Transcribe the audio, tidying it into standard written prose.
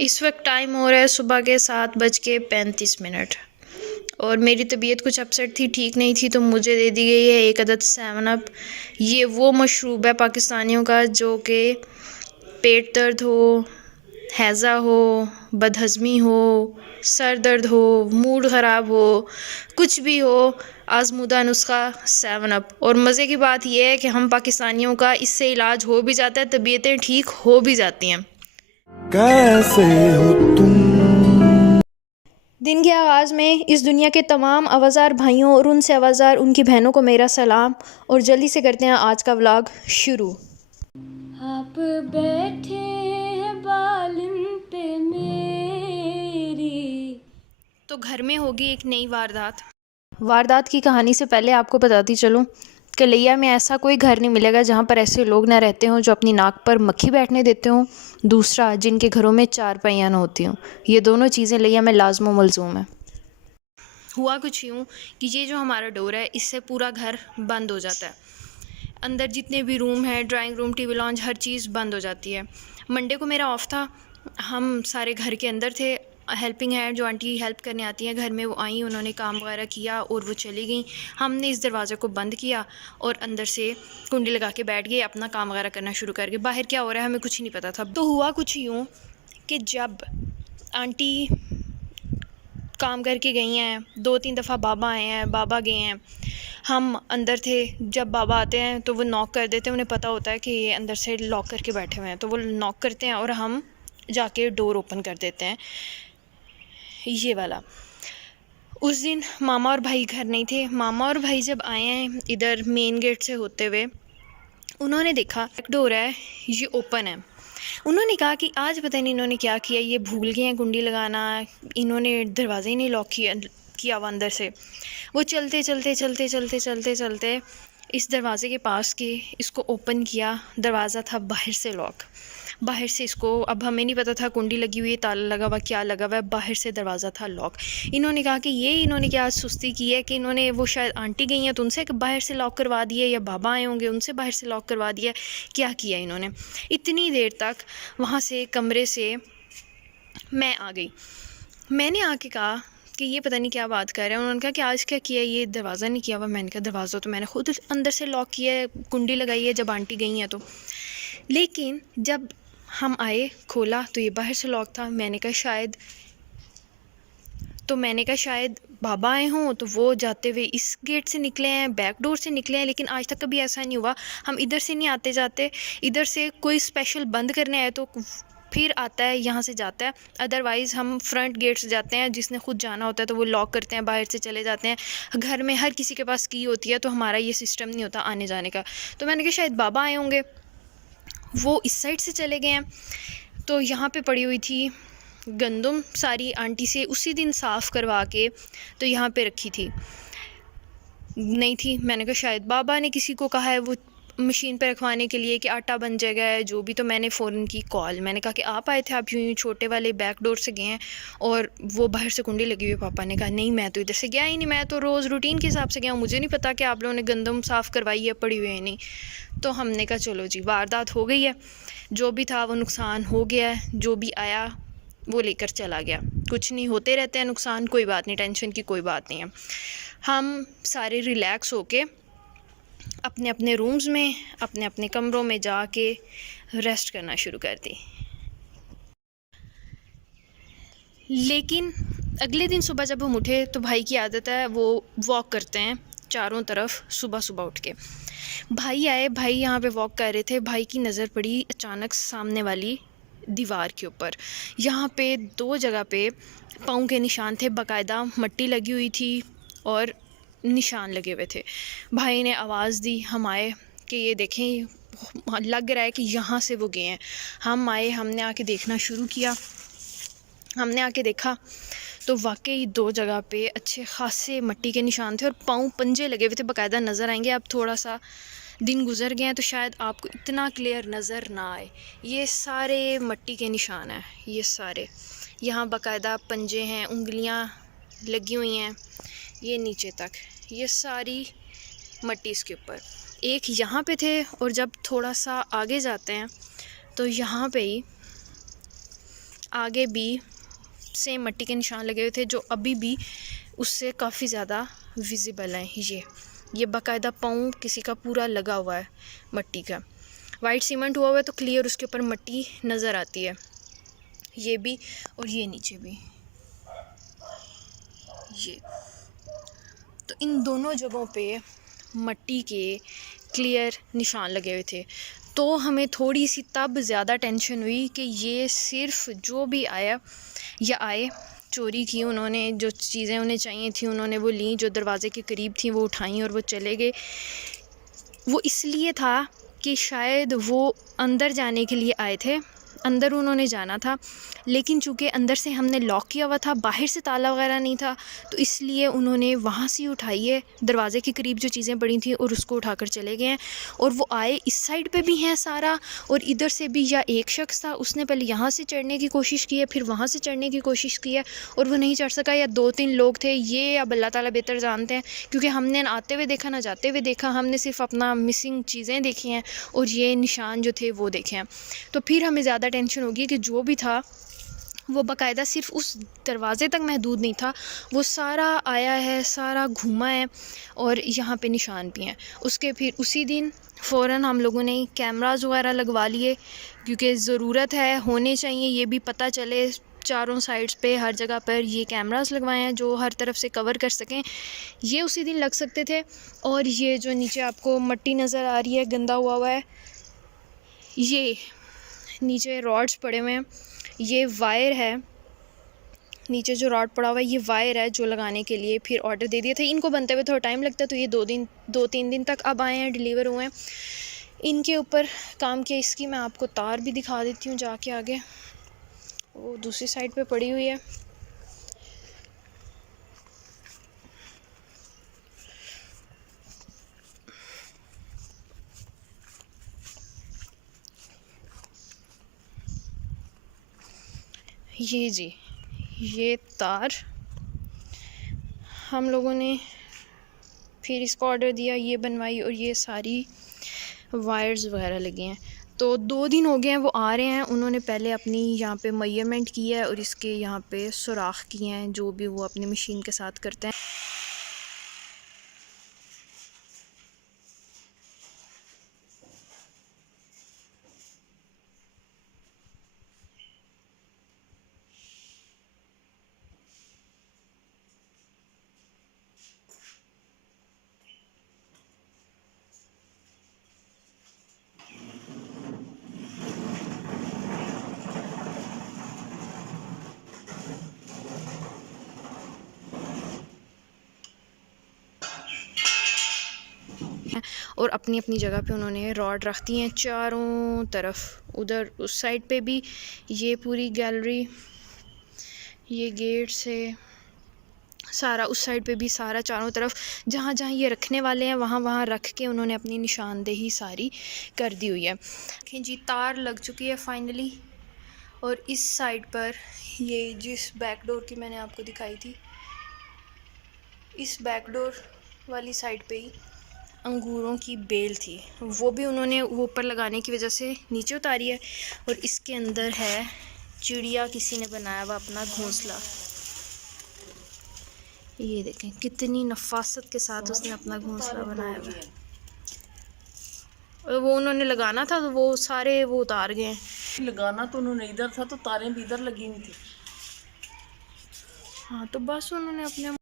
इस वक्त टाइम हो रहा है सुबह के 7:35 और मेरी तबीयत कुछ अपसेट थी, ठीक नहीं थी, तो मुझे दे दी गई है एक अदद 7 अप। ये वो मशरूब है पाकिस्तानियों का जो कि पेट दर्द हो, हैज़ा हो, बदहज़मी हो, सर दर्द हो, मूड ख़राब हो, कुछ भी हो, आज़मूदा नुस्खा 7 अप। और मज़े की बात यह है कि हम पाकिस्तानियों का इससे इलाज हो भी जाता है, तबीयतें ठीक हो भी जाती हैं। कैसे हो तुम। दिन के आगाज़ में इस दुनिया के तमाम आवाज़ार भाइयों और उनसे आवाज़ार उनकी बहनों को मेरा सलाम। और जल्दी से करते हैं आज का व्लॉग शुरू। आप बैठे हैं बालिम पे मेरी। तो घर में होगी एक नई वारदात की कहानी से पहले आपको बताती चलूँ कि लिया में ऐसा कोई घर नहीं मिलेगा जहाँ पर ऐसे लोग ना रहते हों जो अपनी नाक पर मक्खी बैठने देते हों, दूसरा जिनके घरों में चारपाइयाँ ना होती हों। ये दोनों चीज़ें लिया में लाज़िम व मलज़ूम है। हुआ कुछ यूँ कि ये जो हमारा डोर है, इससे पूरा घर बंद हो जाता है। अंदर जितने भी रूम हैं, ड्राइंग रूम, टीवी लॉन्ज, हर चीज़ बंद हो जाती है। मंडे को मेरा ऑफ था, हम सारे घर के अंदर थे। हेल्पिंग हैंड जो आंटी हेल्प करने आती हैं घर में, वो आई, उन्होंने काम वगैरह किया और वो चली गई। हमने इस दरवाज़े को बंद किया और अंदर से कुंडी लगा के बैठ गए, अपना काम वगैरह करना शुरू कर गए। बाहर क्या हो रहा है हमें कुछ नहीं पता था। तो हुआ कुछ यूँ कि जब आंटी काम करके गई हैं, 2-3 दफ़ा बाबा आए हैं, बाबा गए हैं, हम अंदर थे। जब बाबा आते हैं तो वो नॉक कर देते हैं, उन्हें पता होता है कि ये अंदर से लॉक करके बैठे हुए हैं, तो वो नॉक करते हैं और हम जाके डोर ओपन कर देते हैं, ये वाला। उस दिन मामा और भाई घर नहीं थे। मामा और भाई जब आए हैं इधर मेन गेट से होते हुए, उन्होंने देखा एक डोर है, ये ओपन है। उन्होंने कहा कि आज पता नहीं इन्होंने क्या किया, ये भूल गए हैं कुंडी लगाना, इन्होंने दरवाज़ा ही नहीं लॉक किया हुआ अंदर से। वो चलते चलते चलते चलते चलते चलते इस दरवाज़े के पास गए, इसको ओपन किया, दरवाज़ा था बाहर से लॉक। बाहर से इसको, अब हमें नहीं पता था कुंडी लगी हुई है, ताला लगा हुआ, क्या लगा हुआ है, बाहर से दरवाज़ा था लॉक। इन्होंने कहा कि ये इन्होंने क्या सुस्ती की है कि इन्होंने, वो शायद आंटी गई हैं तो उनसे बाहर से लॉक करवा दिया, या बाबा आए होंगे उनसे बाहर से लॉक करवा दिया, क्या किया इन्होंने। इतनी देर तक वहाँ से कमरे से मैं आ गई। मैंने आके कहा कि ये पता नहीं क्या बात कर रहे हैं। उन्होंने कहा कि आज क्या किया, ये दरवाज़ा नहीं किया हुआ। मैंने कहा दरवाज़ा तो मैंने खुद अंदर से लॉक किया है, कुंडी लगाई है जब आंटी गई हैं तो। लेकिन जब हम आए, खोला तो ये बाहर से लॉक था। मैंने कहा शायद बाबा आए हों तो वो जाते हुए इस गेट से निकले हैं, बैक डोर से निकले हैं, लेकिन आज तक कभी ऐसा नहीं हुआ। हम इधर से नहीं आते जाते, इधर से कोई स्पेशल बंद करने आए तो फिर आता है, यहाँ से जाता है। अदरवाइज़ हम फ्रंट गेट से जाते हैं, जिसने खुद जाना होता है तो वो लॉक करते हैं, बाहर से चले जाते हैं। घर में हर किसी के पास की होती है, तो हमारा ये सिस्टम नहीं होता आने जाने का। तो मैंने कहा शायद बाबा आए होंगे, वो इस साइड से चले गए हैं। तो यहाँ पे पड़ी हुई थी गंदम, सारी आंटी से उसी दिन साफ़ करवा के तो यहाँ पे रखी थी, नहीं थी। मैंने कहा शायद बाबा ने किसी को कहा है वो मशीन पे रखवाने के लिए कि आटा बन जाएगा है जो भी। तो मैंने फ़ौरन की कॉल, मैंने कहा कि आप आए थे, आप यूँ यूँ छोटे वाले बैक डोर से गए हैं और वो बाहर से कुंडी लगी हुई। पापा ने कहा नहीं, मैं तो इधर से गया ही नहीं, मैं तो रोज़ रूटीन के हिसाब से गया हूँ, मुझे नहीं पता कि आप लोगों ने गंदम साफ़ करवाई है, पड़ी हुई है नहीं। तो हमने कहा चलो जी, वारदात हो गई है, जो भी था वो नुकसान हो गया है, जो भी आया वो लेकर चला गया। कुछ नहीं, होते रहते हैं नुकसान, कोई बात नहीं, टेंशन की कोई बात नहीं है। हम सारे रिलैक्स होके अपने अपने रूम्स में, अपने अपने कमरों में जाके रेस्ट करना शुरू कर दी। लेकिन अगले दिन सुबह जब हम उठे तो भाई की आदत है वो वॉक करते हैं चारों तरफ सुबह सुबह उठ के। भाई आए, भाई यहाँ पे वॉक कर रहे थे, भाई की नज़र पड़ी अचानक सामने वाली दीवार के ऊपर। यहाँ पे 2 जगह पे पाँव के निशान थे, बाकायदा मट्टी लगी हुई थी और निशान लगे हुए थे। भाई ने आवाज़ दी, हम आए कि ये देखें, लग रहा है कि यहाँ से वो गए हैं। हम आए, हमने आके देखना शुरू किया। हमने आके देखा तो वाकई 2 जगह पे अच्छे खासे मट्टी के निशान थे और पाँव पंजे लगे हुए थे, बाकायदा नज़र आएंगे। अब थोड़ा सा दिन गुजर गए हैं तो शायद आपको इतना क्लियर नज़र ना आए। ये सारे मट्टी के निशान हैं, ये सारे यहाँ बाकायदा पंजे हैं, उंगलियाँ लगी हुई हैं, ये नीचे तक, ये सारी मट्टी इसके ऊपर। एक यहाँ पे थे और जब थोड़ा सा आगे जाते हैं तो यहाँ पे ही आगे भी सेम मट्टी के निशान लगे हुए थे जो अभी भी उससे काफ़ी ज़्यादा विजिबल हैं। ये बाकायदा पाँव किसी का पूरा लगा हुआ है मट्टी का। वाइट सीमेंट हुआ हुआ है तो क्लियर उसके ऊपर मट्टी नज़र आती है। ये भी और ये नीचे भी, ये तो इन दोनों जगहों पे मट्टी के क्लियर निशान लगे हुए थे। तो हमें थोड़ी सी तब ज़्यादा टेंशन हुई कि ये सिर्फ जो भी आया या आए, चोरी की उन्होंने, जो चीज़ें उन्हें चाहिए थी उन्होंने वो ली, जो दरवाज़े के करीब थी वो उठाई और वो चले गए। वो इसलिए था कि शायद वो अंदर जाने के लिए आए थे, अंदर उन्होंने जाना था, लेकिन चूँकि अंदर से हमने लॉक किया हुआ था, बाहर से ताला वगैरह नहीं था, तो इसलिए उन्होंने वहाँ से उठाई है दरवाज़े के करीब जो चीज़ें पड़ी थी और उसको उठाकर चले गए हैं। और वो आए इस साइड पे भी हैं सारा, और इधर से भी या एक शख्स था उसने पहले यहाँ से चढ़ने की कोशिश की है, फिर वहाँ से चढ़ने की कोशिश की है और वो नहीं चढ़ सका, या 2-3 लोग थे। ये अब अल्लाह ताला बेहतर जानते हैं, क्योंकि हमने ना आते हुए देखा ना जाते हुए देखा, हमने सिर्फ अपना मिसिंग चीज़ें देखी हैं और ये निशान जो थे वो देखे हैं। तो फिर हमें ज़्यादा टेंशन होगी कि जो भी था वो बाकायदा सिर्फ उस दरवाज़े तक महदूद नहीं था, वो सारा आया है, सारा घूमा है और यहाँ पे निशान भी हैं उसके। फिर उसी दिन फ़ौरन हम लोगों ने कैमरास वगैरह लगवा लिए, क्योंकि ज़रूरत है, होने चाहिए, ये भी पता चले चारों साइड्स पे हर जगह पर ये कैमरास लगवाए हैं जो हर तरफ से कवर कर सकें। ये उसी दिन लग सकते थे। और ये जो नीचे आपको मट्टी नज़र आ रही है, गंदा हुआ है, ये नीचे रॉड्स पड़े हुए हैं, ये वायर है, नीचे जो रॉड पड़ा हुआ है ये वायर है जो लगाने के लिए फिर ऑर्डर दे दिए थे। इनको बनते हुए थोड़ा टाइम लगता है, तो ये 2-3 दिन तक अब आए हैं, डिलीवर हुए हैं। इनके ऊपर काम किया। इसकी मैं आपको तार भी दिखा देती हूँ जाके आगे, वो दूसरी साइड पे पड़ी हुई है। ये जी, ये तार हम लोगों ने फिर इसको ऑर्डर दिया, ये बनवाई और ये सारी वायर्स वगैरह लगे हैं। तो 2 दिन हो गए हैं वो आ रहे हैं। उन्होंने पहले अपनी यहाँ पे मेजरमेंट की है और इसके यहाँ पे सुराख किए हैं, जो भी वो अपनी मशीन के साथ करते हैं। और अपनी अपनी जगह पे उन्होंने रॉड रख दी हैं चारों तरफ। उधर उस साइड पे भी ये पूरी गैलरी, ये गेट से सारा, उस साइड पे भी सारा, चारों तरफ जहाँ जहाँ ये रखने वाले हैं वहाँ वहाँ रख के उन्होंने अपनी निशानदेही सारी कर दी हुई है। देखिए जी, तार लग चुकी है फाइनली। और इस साइड पर ये जिस बैक डोर की मैंने आपको दिखाई थी, इस बैक डोर वाली साइड पे ही अंगूरों की बेल थी, वो भी उन्होंने वो ऊपर लगाने की वजह से नीचे उतारी है। और इसके अंदर है चिड़िया किसी ने बनाया हुआ अपना घोंसला। ये देखें कितनी नफासत के साथ उसने अपना घोंसला बनाया हुआ है। और वो उन्होंने लगाना था तो वो सारे वो उतार गए हैं। लगाना तो उन्होंने इधर था, तो तारें भी इधर लगी हुई थी। हाँ, तो बस उन्होंने अपने